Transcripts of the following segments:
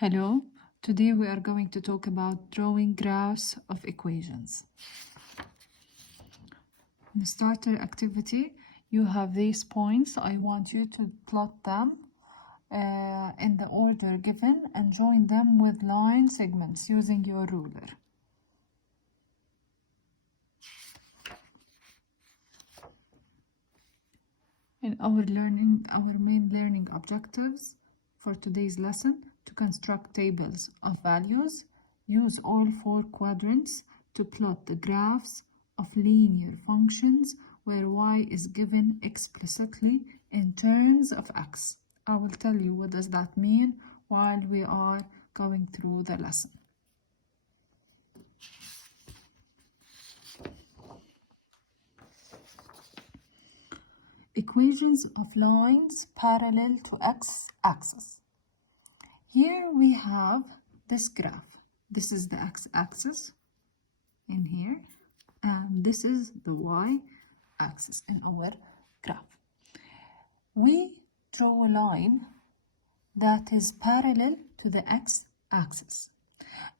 Hello, today we are going to talk about drawing graphs of equations. In the starter activity, you have these points. I want you to plot them in the order given and join them with line segments using your ruler. In our main learning objectives for today's lesson, to construct tables of values, use all 4 quadrants to plot the graphs of linear functions where y is given explicitly in terms of x. I will tell you what does that mean while we are going through the lesson. Equations of lines parallel to x-axis. Here we have this graph. This is the x-axis in here, and this is the y-axis in our graph. We draw a line that is parallel to the x-axis,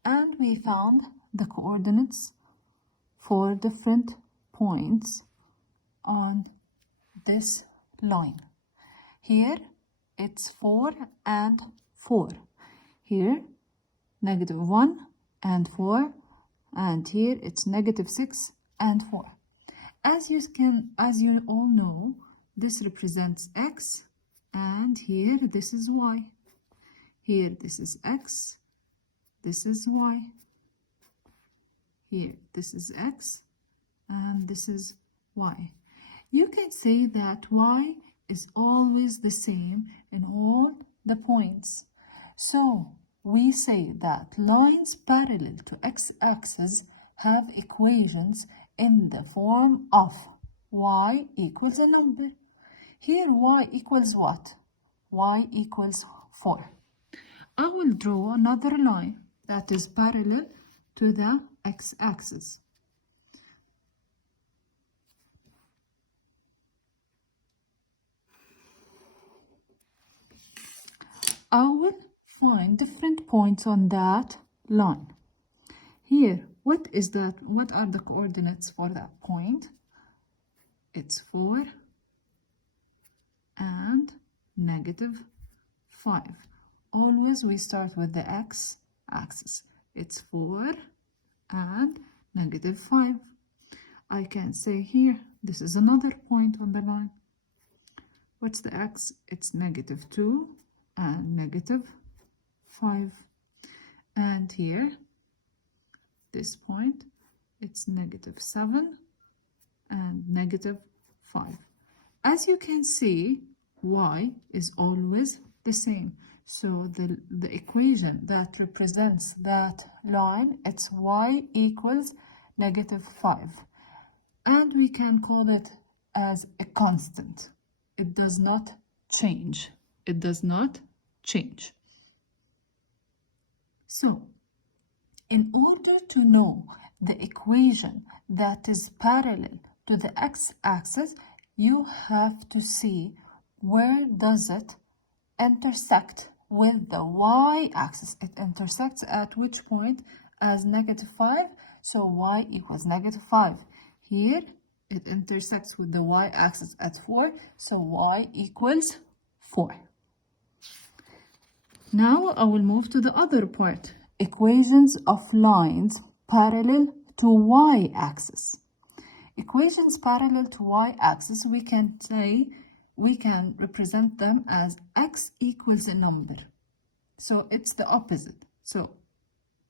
and we found the coordinates for different points on this line. Here it's 4 and 4. Here -1 and 4, and here it's -6 and 4. As you all know, this represents x, and here this is y. Here this is x, this is y. Here this is x, and this is y. You can say that y is always the same in all the points. So we say that lines parallel to x-axis have equations in the form of y equals a number. Here y equals what? Y equals 4. I will draw another line that is parallel to the x-axis. I will find different points on that line. Here, what are the coordinates for that point? It's 4 and -5. Always we start with the x-axis. It's 4 and -5. I can say here, this is another point on the line. What's the x? It's -2 and -5. And here, this point, it's -7 and -5. As you can see, y is always the same. So the equation that represents that line, it's y equals -5. And we can call it as a constant. It does not change. It does not change. So, in order to know the equation that is parallel to the x-axis, you have to see where does it intersect with the y-axis. It intersects at which point? As -5, so y equals -5. Here, it intersects with the y-axis at 4, so y equals 4. Now I will move to the other part. Equations of lines parallel to y-axis. Equations parallel to y-axis, we can represent them as x equals a number. So it's the opposite. So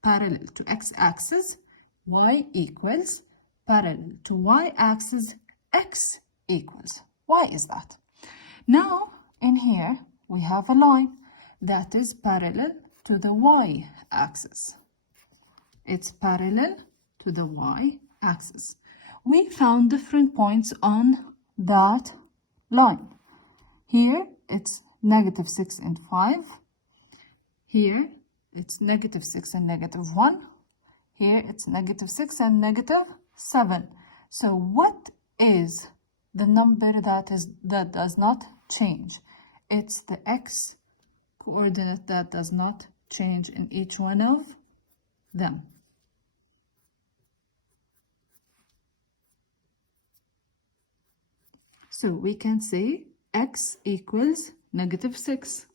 parallel to x-axis, y equals, parallel to y-axis, x equals. Why is that? Now in here we have a line that is parallel to the y-axis. It's parallel to the y-axis. We found different points on that line. Here it's -6 and 5. Here it's -6 and -1. Here it's -6 and -7. So what is the number that does not change? It's the x coordinate that does not change in each one of them. So we can say x equals -6.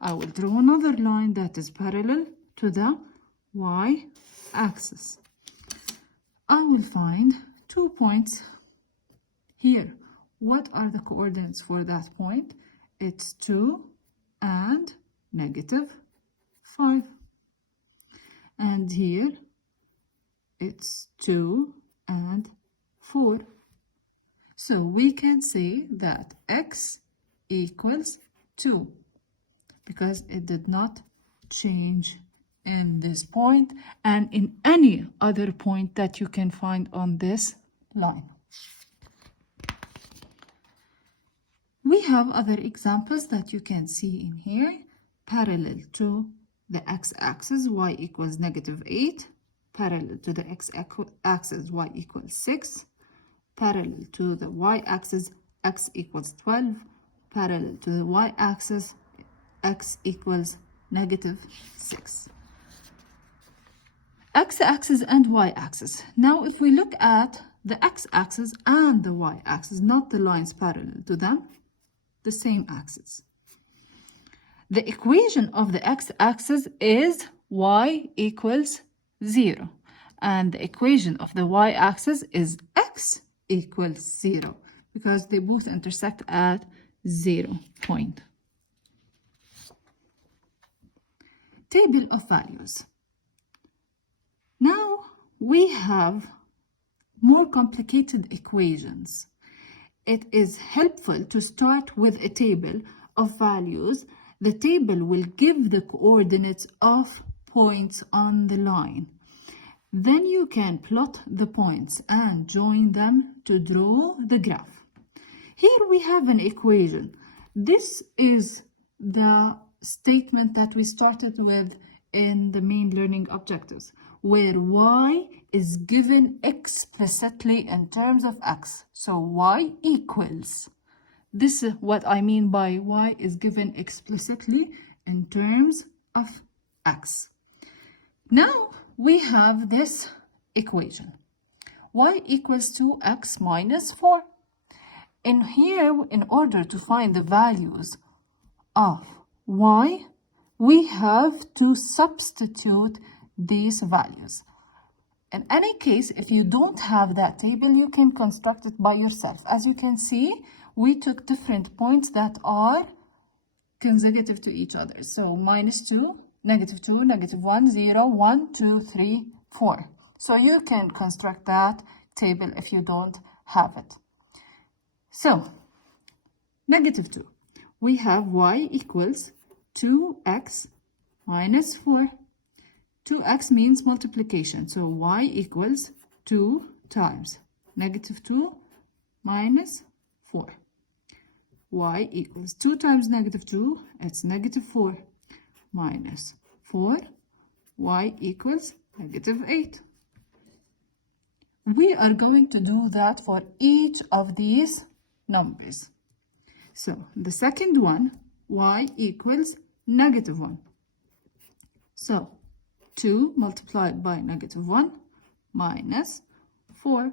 I will draw another line that is parallel to the y-axis. I will find 2 points here. What are the coordinates for that point? It's 2 and -5. And here it's 2 and 4. So we can say that x equals 2 because it did not change in this point and in any other point that you can find on this line. We have other examples that you can see in here, parallel to the x-axis, y equals -8, parallel to the x-axis, y equals 6, parallel to the y-axis, x equals 12, parallel to the y-axis, x equals -6. X-axis and y-axis. Now if we look at the x-axis and the y-axis, not the lines parallel to them, the same axis. The equation of the x-axis is y equals 0. And the equation of the y-axis is x equals 0 because they both intersect at 0 point. Table of values. Now we have more complicated equations. It is helpful to start with a table of values. The table will give the coordinates of points on the line. Then you can plot the points and join them to draw the graph. Here we have an equation. This is the statement that we started with in the main learning objectives, where y is given explicitly in terms of x. So y equals. This is what I mean by y is given explicitly in terms of x. Now we have this equation. Y equals 2x minus 4. In here, in order to find the values of y, we have to substitute these values. In any case, if you don't have that table, you can construct it by yourself. As you can see, we took different points that are consecutive to each other. So -2, -2, -1, 0, 1, 2, 3, 4. So you can construct that table if you don't have it. So, -2. We have y equals 2x minus 4. 2x means multiplication. So y equals 2 times -2 minus 4. Y equals 2 times -2, it's -4 minus 4. Y equals -8. We are going to do that for each of these numbers. So the second one, y equals -1. So 2 multiplied by -1 minus 4.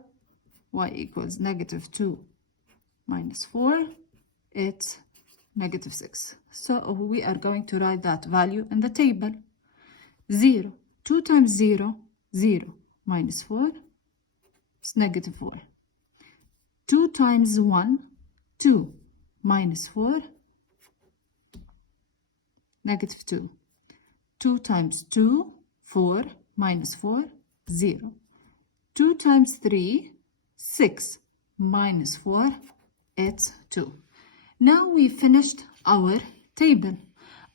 Y equals -2 minus 4. It's -6. So we are going to write that value in the table. 0. 2 times 0, 0 minus 4. It's -4. 2 times 1, 2 minus 4, -2. 2 times 2, 4 minus 4, 0. 2 times 3, 6 minus 4, it's 2. Now we finished our table.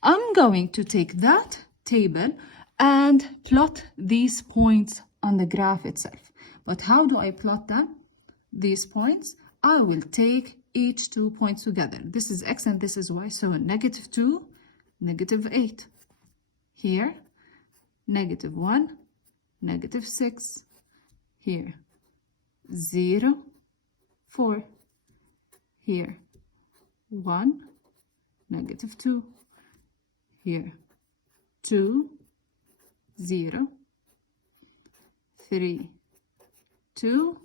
I'm going to take that table and plot these points on the graph itself. But how do I plot them? These points, I will take each 2 points together. This is x and this is y. So -2, -8. Here, -1, -6. Here, 0, 4. Here, 1, -2. Here, 2, 0, 3, 2,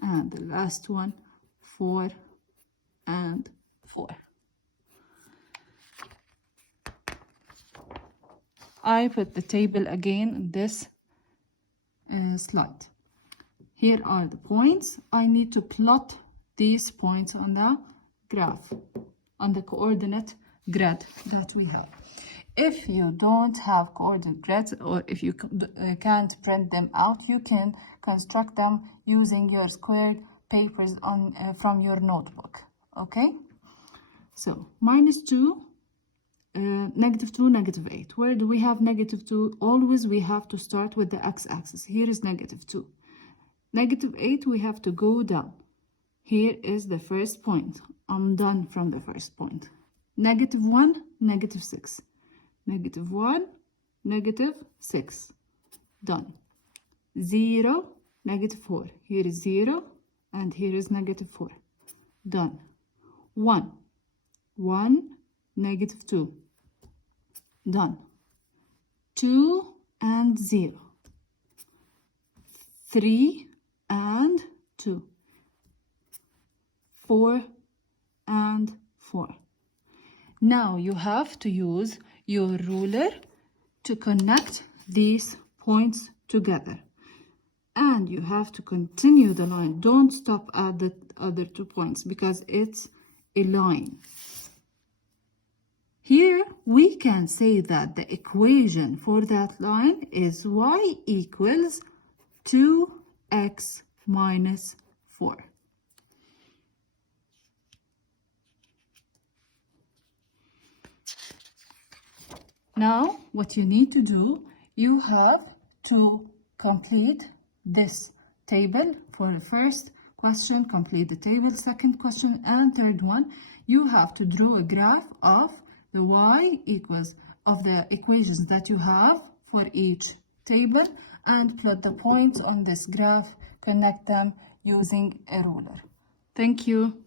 and the last one, 4 and 4. I put the table again in this slide. Here are the points. I need to plot these points on the graph, on the coordinate grid that we have. If you don't have coordinate grids, or if you can't print them out, you can construct them using your squared papers on from your notebook. Okay, so -2, -2, -8. Where do we have -2? Always we have to start with the x-axis. Here is -2. -8, we have to go down. Here is the first point. I'm done from the first point. -1, -6. -1, -6. Done. 0, -4. Here is 0, and here is -4. Done. 1, 1, -2. Done. 2 and 0. 3 and 2. 4 and 4. Now you have to use your ruler to connect these points together. And you have to continue the line. Don't stop at the other 2 points because it's a line. Here we can say that the equation for that line is y equals 2x minus 4. Now what you need to do, you have to complete this table. For the first question, complete the table. Second question and third one, you have to draw a graph of the y equals of the equations that you have for each table and plot the points on this graph, connect them using a ruler. Thank you.